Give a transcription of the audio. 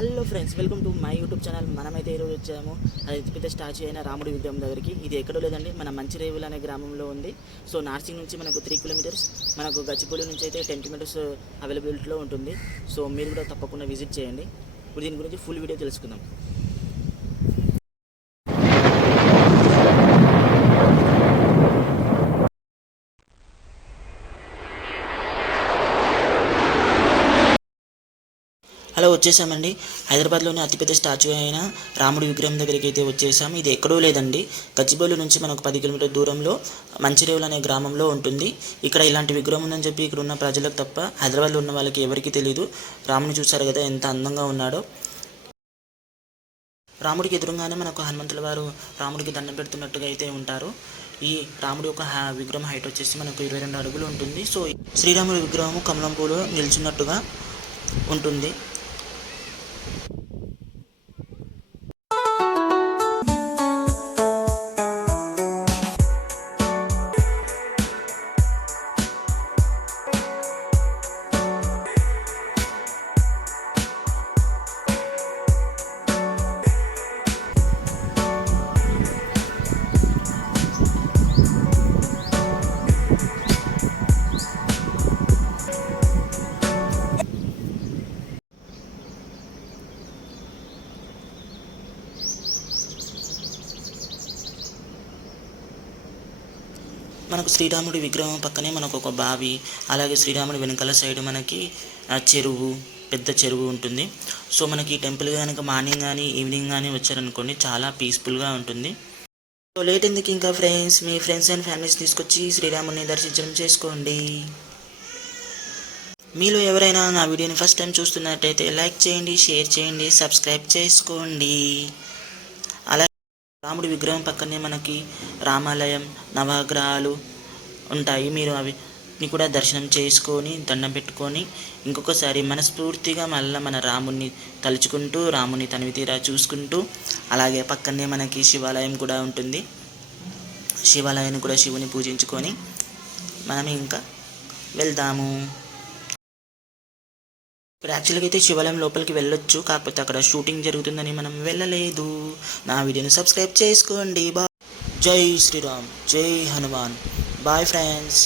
Hello friends, welcome to my YouTube channel. మనమైతే ఈరోజు వచ్చాము అతిపెద్ద స్టాచ్యూ అయిన రాముడి విగ్రహం దగ్గరికి. ఇది ఎక్కడో లేదండి, మన మంచిరేవులు అనే గ్రామంలో ఉంది. సో నార్సింగ్ నుంచి మనకు 3 కిలోమీటర్స్, మనకు గచ్చిబౌలి నుంచి అయితే 10 కిలోమీటర్స్ అవైలబిలిటీలో ఉంటుంది. సో మీరు కూడా తప్పకుండా విజిట్ చేయండి. ఇప్పుడు దీని గురించి ఫుల్ వీడియో తెలుసుకుందాం. అలా వచ్చేసామండి. హైదరాబాద్లోని అతిపెద్ద స్టాచ్యూ అయిన రాముడి విగ్రహం దగ్గరికి అయితే వచ్చేసాము. ఇది ఎక్కడో లేదండి, గచ్చిబౌలి నుంచి మనకు 10 కిలోమీటర్ల దూరంలో మంచిరేవులు అనే గ్రామంలో ఉంటుంది. ఇక్కడ ఇలాంటి విగ్రహం ఉందని చెప్పి ఇక్కడ ఉన్న ప్రజలకు తప్ప హైదరాబాద్లో ఉన్న వాళ్ళకి ఎవరికి తెలియదు. రాముని చూసారు కదా ఎంత అందంగా ఉన్నాడో. రాముడికి ఎదురుగానే మనకు హనుమంతుల వారు రాముడికి దండం పెడుతున్నట్టుగా అయితే ఉంటారు. ఈ రాముడి యొక్క విగ్రహం హైట్ వచ్చేసి మనకు 22 అడుగులు ఉంటుంది. సో శ్రీరాముడి విగ్రహం కమలం పూలో నిల్చున్నట్టుగా ఉంటుంది. మనకు శ్రీరాముడి విగ్రహం పక్కనే మనకు ఒక బావి, అలాగే శ్రీరాముడి వెనకాల సైడ్ మనకి చెరువు, పెద్ద చెరువు ఉంటుంది. సో మనకి ఈ టెంపుల్ కనుక మార్నింగ్ కానీ ఈవినింగ్ కానీ వచ్చారనుకోండి చాలా పీస్ఫుల్గా ఉంటుంది. సో లేట్ ఎందుకు ఇంకా friends, me friends and families తీసుకొచ్చి శ్రీరాముడిని దర్శించడం చేసుకోండి. మీలో ఎవరైనా నా వీడియోని ఫస్ట్ టైం చూస్తున్నట్టయితే లైక్ చేయండి, షేర్ చేయండి, సబ్స్క్రైబ్ చేసుకోండి. రాముడి విగ్రహం పక్కనే మనకి రామాలయం, నవగ్రహాలు ఉంటాయి. మీరు అవి కూడా దర్శనం చేసుకొని దండం పెట్టుకొని ఇంకొకసారి మనస్ఫూర్తిగా మళ్ళీ మన రాముడిని తలుచుకుంటూ రాముని తనివి తీరా చూసుకుంటూ, అలాగే పక్కనే మనకి శివాలయం కూడా ఉంటుంది. శివాలయాన్ని కూడా శివుని పూజించుకొని మనం ఇంకా వెళ్దాము. ఇప్పుడు యాక్చువల్గా అయితే శివాలయం లోపలికి వెళ్ళొచ్చు, కాకపోతే అక్కడ షూటింగ్ జరుగుతుందని మనం వెళ్ళలేదు. నా వీడియోని సబ్స్క్రైబ్ చేసుకోండి. జై శ్రీరామ్, జై హనుమాన్. Bye friends.